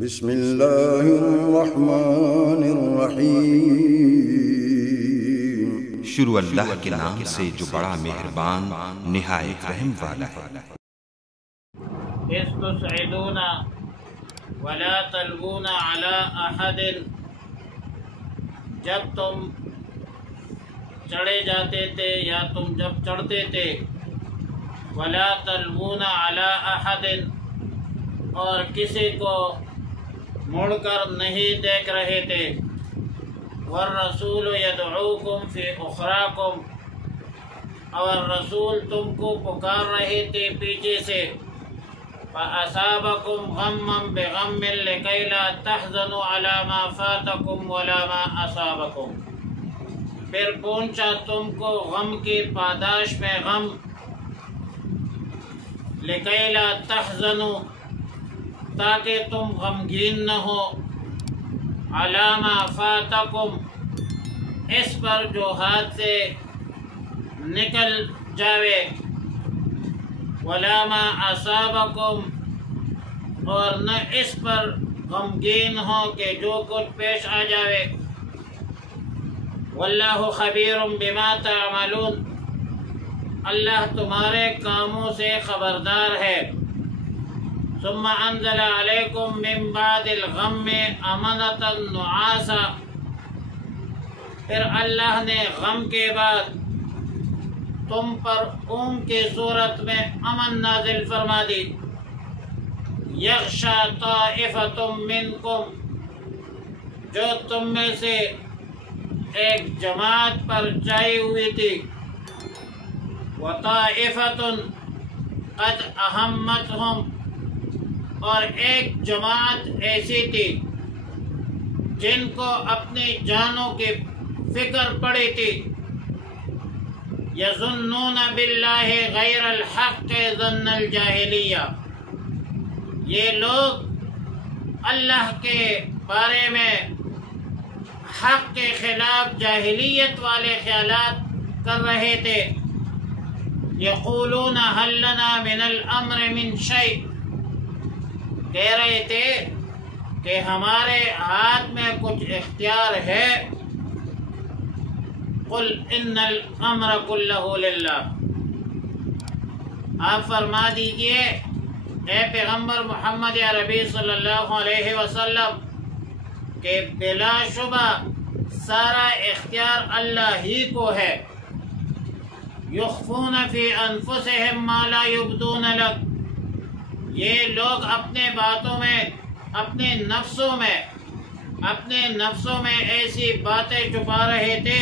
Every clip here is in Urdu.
بسم اللہ الرحمن الرحیم۔ شروع اللہ کے نام سے جو بڑا مہربان نہایت رحم والا ہے۔ اذ تسعدون ولا تلوون علی احد، جب تم چڑھے جاتے تھے یا تم جب چڑھتے تھے، ولا تلوون علی احد، اور کسی کو مڑ کر نہیں دیکھ رہے تھے، والرسول یدعوکم فی اخراکم، اور رسول تم کو پکار رہے تھے پیچھے سے، فَأَصَابَكُمْ غَمًّا بِغَمٍّ لِكَيْ لَا تَحْزَنُوا عَلَى مَا فَاتَكُمْ وَلَا مَا أَصَابَكُمْ، پھر پہنچا تم کو غم کی پاداش میں غم، لِكَيْ لَا تَحْزَنُوا، تاکہ تم غمگین نہ ہو، عَلَى مَا فَاتَكُمْ، اس پر جو ہاتھ سے نکل جاوے، وَلَا مَا أَصَابَكُمْ، اور نہ اس پر غمگین ہو کہ جو کچھ پیش آ جاوے، وَاللَّهُ خَبِيرٌ بِمَا تَعْمَلُونَ، اللہ تمہارے کاموں سے خبردار ہے۔ ثم انزل علیکم من بعد الغم امنۃ نعاسا، پھر اللہ نے غم کے بعد تم پر اونگ کی صورت میں امن نازل فرما دی، یغشا طائفۃ منکم، جو تم میں سے ایک جماعت پر چھائی ہوئی تھی، وطائفۃ قد اہمتہم، اور ایک جماعت ایسی تھی جن کو اپنی جانوں کی فکر پڑی تھی، یظنون باللہ غیر الحق ظن الجاہلیہ، یہ لوگ اللہ کے بارے میں حق کے خلاف جاہلیت والے خیالات کر رہے تھے، یقولون هل لنا من الامر من شیء، کہہ رہے تھے کہ ہمارے ہاتھ میں کچھ اختیار ہے، قل ان الامر کلہ للہ، آپ فرما دیجئے اے پیغمبر محمد عربی صلی اللہ علیہ وسلم کہ بلا شبہ سارا اختیار اللہ ہی کو ہے، یخفون فی انفسہم ما لا یبدون لک، یہ لوگ اپنے باتوں میں اپنے نفسوں میں ایسی باتیں چھپا رہے تھے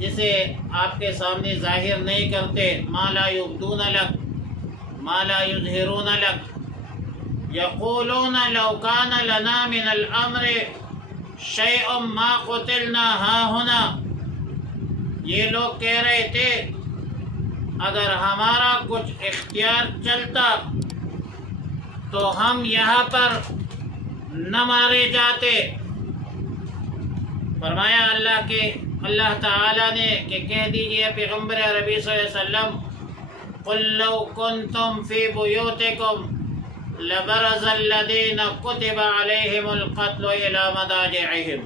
جسے آپ کے سامنے ظاہر نہیں کرتے، ما لا یبدون لک، ما لا یظہرون لک، یقولون لو کان لنا من الامر شیء ما قتلنا ہاہنا، یہ لوگ کہہ رہے تھے اگر ہمارا کچھ اختیار چلتا تو ہم یہاں پر نہ مارے جاتے۔ فرمایا اللہ تعالیٰ نے کہ کہہ دیجئے پیغمبر عربی صلی اللہ علیہ وسلم، قل لو کنتم فی بیوتکم لبرز الذین کتب علیہم القتل الی مضاجعہم،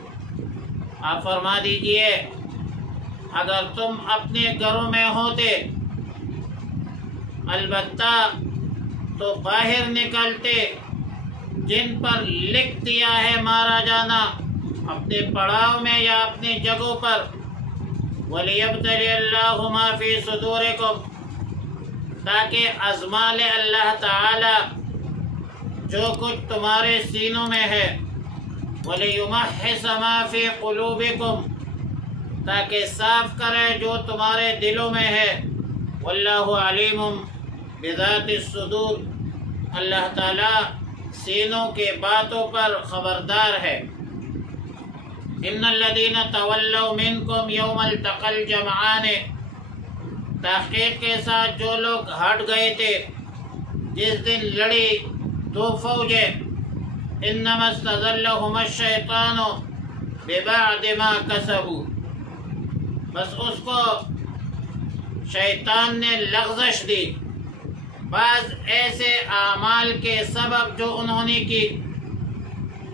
آپ فرما دیجئے اگر تم اپنے گھروں میں ہوتے البتہ تو باہر نکلتے جن پر لکھ دیا ہے مارا جانا اپنے پڑاؤ میں یا اپنی جگہوں پر، وَلِيَبْتَلِيَ اللَّهُ مَا فِي صُدُورِكُمْ، تاکہ آزما لے اللہ تعالی جو کچھ تمہارے سینوں میں ہے، وَلِيُمَحِّصَ مَا فِي قُلُوبِكُمْ، تاکہ صاف کرے جو تمہارے دلوں میں ہے، واللہ علیم بذات الصدور، اللہ تعالیٰ سینوں کے باتوں پر خبردار ہے۔ ان الذین تولوا منکم یوم التقى الجمعان، تحقیق کے ساتھ جو لوگ ہٹ گئے تھے جس دن لڑی دو فوجیں، انما استزلهم الشیطان ببعد ما کسبوا، بس اس کو شیطان نے لغزش دی بعض ایسے اعمال کے سبب جو انہوں نے کی،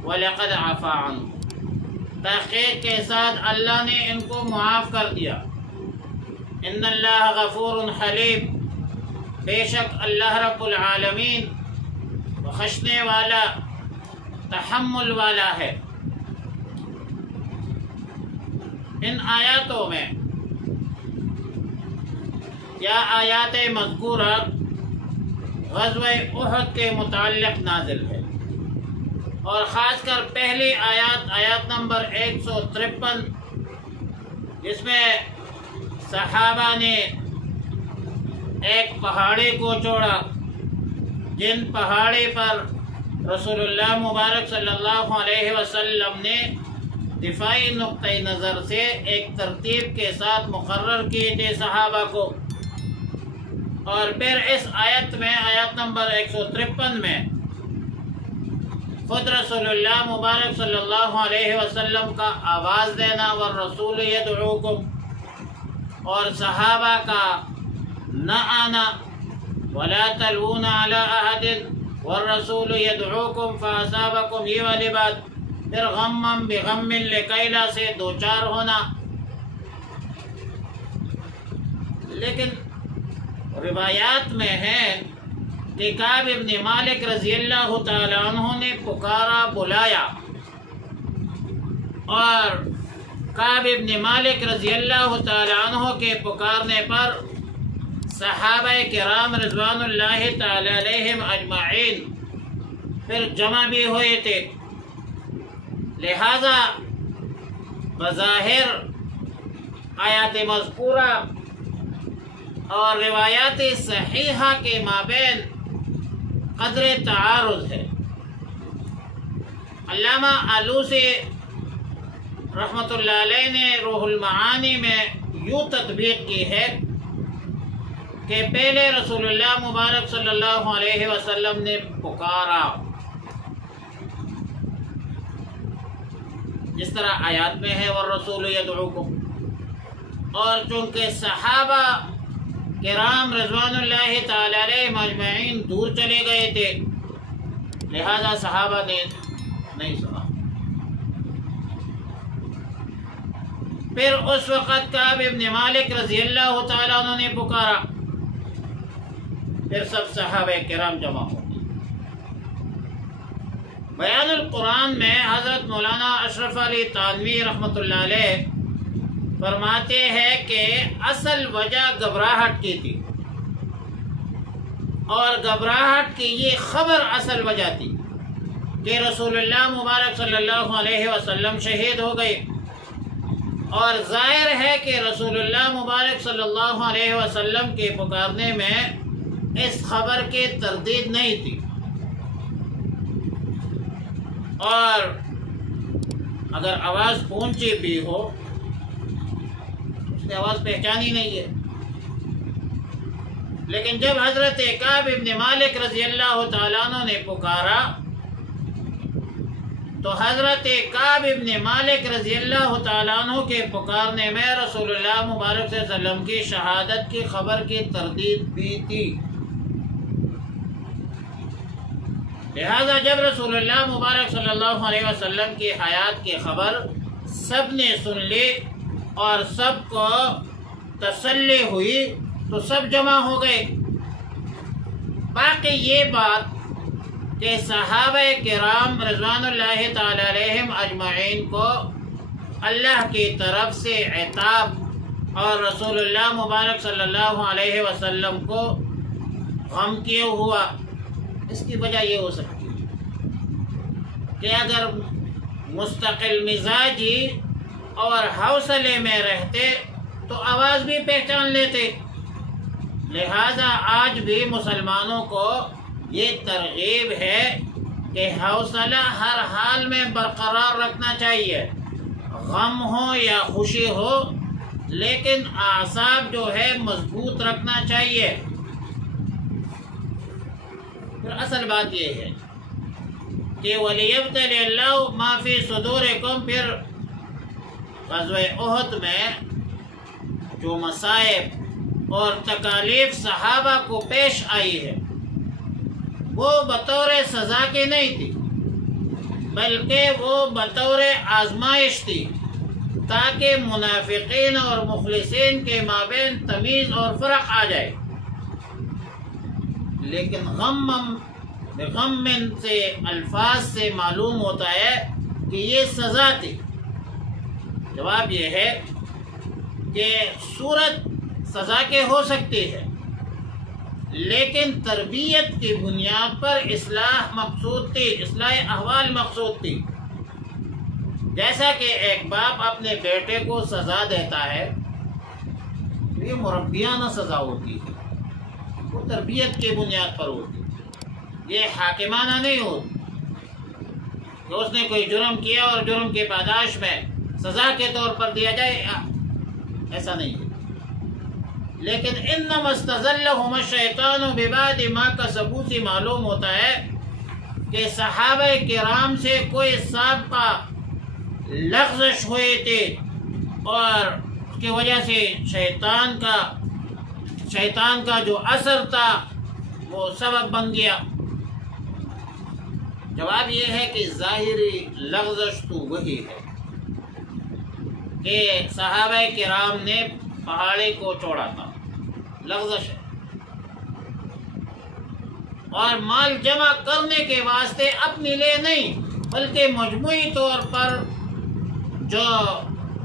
وَلَقَدْ عَفَا عَنْهُمْ، تحقیق کے ساتھ اللہ نے ان کو معاف کر دیا۔ ان اللہ غفور حلیم، بے شک اللہ رب العالمین بخشنے والا، تحمل والا ہے۔ ان آیاتوں میں یا آیات مذکورہ غزوہ احد کے متعلق نازل ہے، اور خاص کر پہلی آیات نمبر 153، جس میں صحابہ نے ایک پہاڑی کو چھوڑا، جن پہاڑی پر رسول اللہ مبارک صلی اللہ علیہ وسلم نے دفاعی نقطۂ نظر سے ایک ترتیب کے ساتھ مقرر کیے تھے صحابہ کو۔ اور پھر اس آیت میں، آیت نمبر 153 میں، خود رسول اللہ مبارک صلی اللہ علیہ وسلم کا آواز دینا، والرسول یدعوکم، اور صحابہ کا نہ آنا، ولا تلوون علی احد والرسول یدعوکم فاصابکم، یہ والی بات، پھر غمم بغم لکیلا سے دوچار ہونا۔ لیکن روایات میں ہے کہ کعب ابن مالک رضی اللہ تعالی عنہ نے پکارا، بلایا، اور کعب ابن مالک رضی اللہ تعالی عنہ کے پکارنے پر صحابہ کرام رضوان اللہ تعالی علیہم اجمعین پھر جمع بھی ہوئے تھے۔ لہذا بظاہر آیات مذکورہ اور روایات صحیحہ کے مابین قدر تعارض ہے۔ علامہ آلوسی رحمۃ اللہ علیہ نے روح المعانی میں یوں تطبیق کی ہے کہ پہلے رسول اللہ مبارک صلی اللہ علیہ وسلم نے پکارا، جس طرح آیات میں ہے والرسول یدعوکم، اور چونکہ صحابہ کرام رضوان اللہ تعالی علیہ مجمعین دور چلے گئے تھے، لہذا صحابہ نے نہیں سنا۔ پھر اس وقت کعب ابن مالک رضی اللہ تعالی عنہ نے پکارا، پھر سب صحابہ کرام جمع ہو گئے۔ بیان القرآن میں حضرت مولانا اشرف علی تانوی رحمۃ اللہ علیہ فرماتے ہیں کہ اصل وجہ گھبراہٹ کی تھی، اور گھبراہٹ کی یہ خبر اصل وجہ تھی کہ رسول اللہ مبارک صلی اللہ علیہ وسلم شہید ہو گئے، اور ظاہر ہے کہ رسول اللہ مبارک صلی اللہ علیہ وسلم کے پکارنے میں اس خبر کی تردید نہیں تھی، اور اگر آواز پہنچی بھی ہو، اس نے آواز پہچانی نہیں ہے۔ لیکن جب حضرت کعب ابن مالک رضی اللہ تعالیٰ عنہ نے پکارا تو حضرت کعب ابن مالک رضی اللہ تعالیٰ عنہ کے پکارنے میں رسول اللہ مبارک صلی اللہ علیہ وسلم کی شہادت کی خبر کی تردید بھی تھی۔ لہذا جب رسول اللہ مبارک صلی اللہ علیہ وسلم کی حیات کی خبر سب نے سن لی اور سب کو تسلی ہوئی تو سب جمع ہو گئے۔ باقی یہ بات کہ صحابہ کرام رضوان اللہ تعالی علیہم اجمعین کو اللہ کی طرف سے عتاب اور رسول اللہ مبارک صلی اللہ علیہ وسلم کو غم کیے ہوا، اس کی وجہ یہ ہو سکتی ہے کہ اگر مستقل مزاجی اور حوصلے میں رہتے تو آواز بھی پہچان لیتے۔ لہذا آج بھی مسلمانوں کو یہ ترغیب ہے کہ حوصلہ ہر حال میں برقرار رکھنا چاہیے، غم ہو یا خوشی ہو، لیکن اعصاب جو ہے مضبوط رکھنا چاہیے۔ پھر اصل بات یہ ہے کہ وَلِيَبْتَلِ اللَّهُ مَا فِي صُدُورِكُمْ، پھر غزوہ احد میں جو مصائب اور تکالیف صحابہ کو پیش آئی ہے وہ بطور سزا کی نہیں تھی، بلکہ وہ بطور آزمائش تھی، تاکہ منافقین اور مخلصین کے مابین تمیز اور فرق آ جائے۔ لیکن غم سے الفاظ سے معلوم ہوتا ہے کہ یہ سزا تھی۔ جواب یہ ہے کہ صورت سزا کے ہو سکتی ہے، لیکن تربیت کی بنیاد پر اصلاح مقصود تھی، اصلاح احوال مقصود تھی۔ جیسا کہ ایک باپ اپنے بیٹے کو سزا دیتا ہے، یہ مربیانہ سزا ہوتی ہے، وہ تربیت کی بنیاد پر ہوتی ہے، یہ حاکمانہ نہیں ہوتی کہ اس نے کوئی جرم کیا اور جرم کی پاداش میں سزا کے طور پر دیا جائے، ایسا نہیں ہے۔ لیکن انما استزلہم الشیطان ببعد ما کسبوا سے معلوم ہوتا ہے کہ صحابہ کرام سے کوئی سابقہ لغزش ہوئے تھے، اور اس کی وجہ سے شیطان کا جو اثر تھا وہ سبب بن گیا۔ جواب یہ ہے کہ ظاہری لغزش تو وہی ہے کہ صحابہ کرام نے پہاڑی کو چھوڑا تھا، لغزش ہے، اور مال جمع کرنے کے واسطے اپنے لیے نہیں بلکہ مجموعی طور پر جو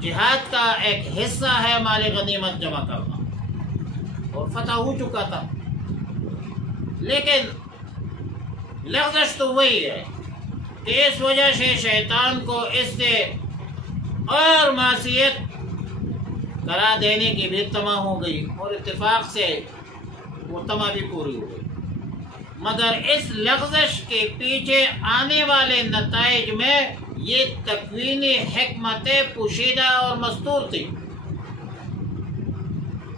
جہاد کا ایک حصہ ہے مال غنیمت جمع کرنا، اور فتح ہو چکا تھا۔ لیکن لغزش تو وہی ہے کہ اس وجہ سے شیطان کو اس سے اور معصیت کرا دینے کی بھی طمع ہو گئی، اور اتفاق سے وہ طمع بھی پوری ہو گئی۔ مگر اس لغزش کے پیچھے آنے والے نتائج میں یہ تکوینی حکمتیں پوشیدہ اور مستور تھی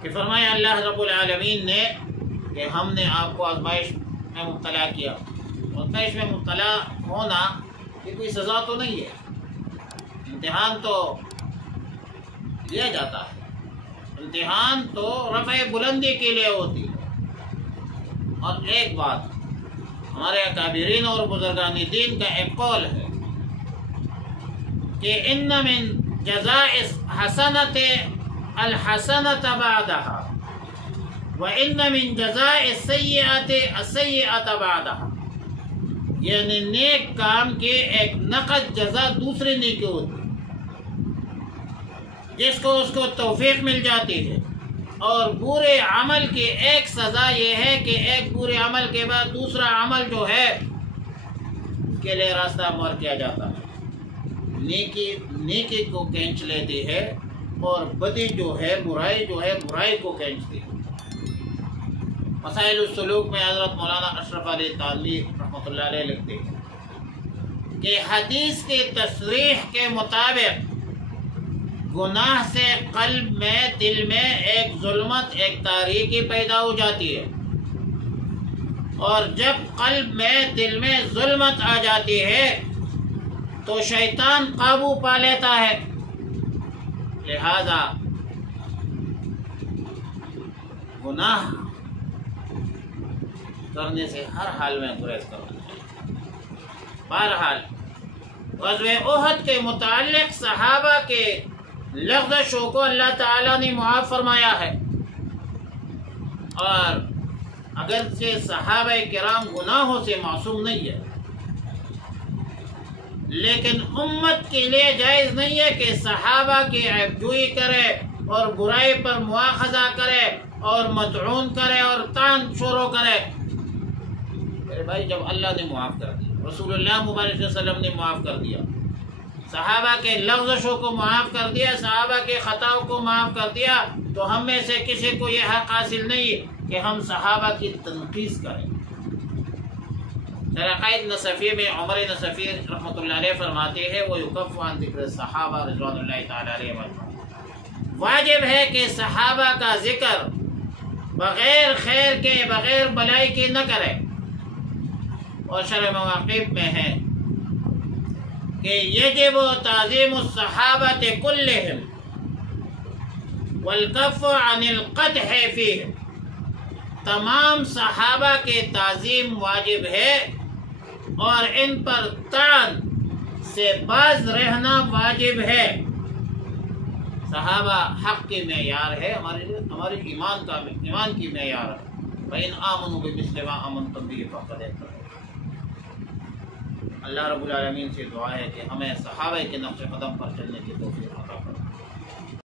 کہ فرمایا اللہ رب العالمین نے کہ ہم نے آپ کو آزمائش میں مبتلا کیا۔ آزمائش میں مبتلا ہونا یہ کوئی سزا تو نہیں ہے، امتحان تو لیا جاتا ہے، امتحان تو رفع بلندی کے لیے ہوتی ہے۔ اور ایک بات ہمارے اکابرین اور بزرگان دین کا ایک قول ہے کہ ان من جزاء حسنۃ الحسنۃ بعدها وان من جزاء السیئۃ السیئۃ بعدها، یعنی نیک کام کے ایک نقد جزا دوسرے نیکی ہوتی ہے، جس کو اس کو توفیق مل جاتی ہے، اور برے عمل کی ایک سزا یہ ہے کہ ایک برے عمل کے بعد دوسرا عمل جو ہے اس کے لیے راستہ ہموار کیا جاتا ہے، نیکی کو کھینچ لیتی ہے، اور بدی جو ہے برائی کو کھینچتی ہے۔ مسائل السلوک میں حضرت مولانا اشرف علی تھانوی رحمۃ اللہ علیہ لکھتے ہیں کہ حدیث کی تصریح کے مطابق گناہ سے قلب میں، دل میں ایک ظلمت، ایک تاریکی پیدا ہو جاتی ہے، اور جب قلب میں، دل میں ظلمت آ جاتی ہے تو شیطان قابو پا لیتا ہے۔ لہذا گناہ کرنے سے ہر حال میں گریز کرنا چاہیے۔ بہرحال غزوہ احد کے متعلق صحابہ کے لغزشوں کو اللہ تعالیٰ نے معاف فرمایا ہے، اور اگرچہ صحابہ کرام گناہوں سے معصوم نہیں ہے، لیکن امت کے لیے جائز نہیں ہے کہ صحابہ کی عیب جوئی کرے اور برائی پر مواخذہ کرے اور مطعون کرے اور طعن شروع کرے۔ میرے بھائی، جب اللہ نے معاف کر دیا، رسول اللہ مبارک صلی اللہ علیہ وسلم نے معاف کر دیا، صحابہ کے لغزشوں کو معاف کر دیا، صحابہ کے خطاؤں کو معاف کر دیا، تو ہم میں سے کسی کو یہ حق حاصل نہیں کہ ہم صحابہ کی تنقیص کریں۔ قائد نصفی میں عمر نصفی رحمۃ اللہ علیہ فرماتے ہیں وَيُكَفُّ عَنْ ذِكْرِ الصَّحَابَةِ رضوان اللہ تعالیٰ علیہ، واجب ہے کہ صحابہ کا ذکر بغیر خیر کے، بغیر بلائی کے نہ کرے۔ اور شرح مواقف میں ہے کہ یجب تعظیم الصحابۃ کلہم والکف عن القدح فیہم، تمام صحابہ کے تعظیم واجب ہے اور ان پر طعن سے باز رہنا واجب ہے۔ صحابہ حق کے معیار ہے، ہمارے ایمان کی معیار ہے۔ فَإِنْ آمَنُوا بِمِثْلِ مَا آمَنْتُمْ بِهِ فَقَدِ اهْتَدَوْا۔ اللہ رب العالمین سے دعا ہے کہ ہمیں صحابہ کے نقش قدم پر چلنے کی توفیق عطا فرمائے۔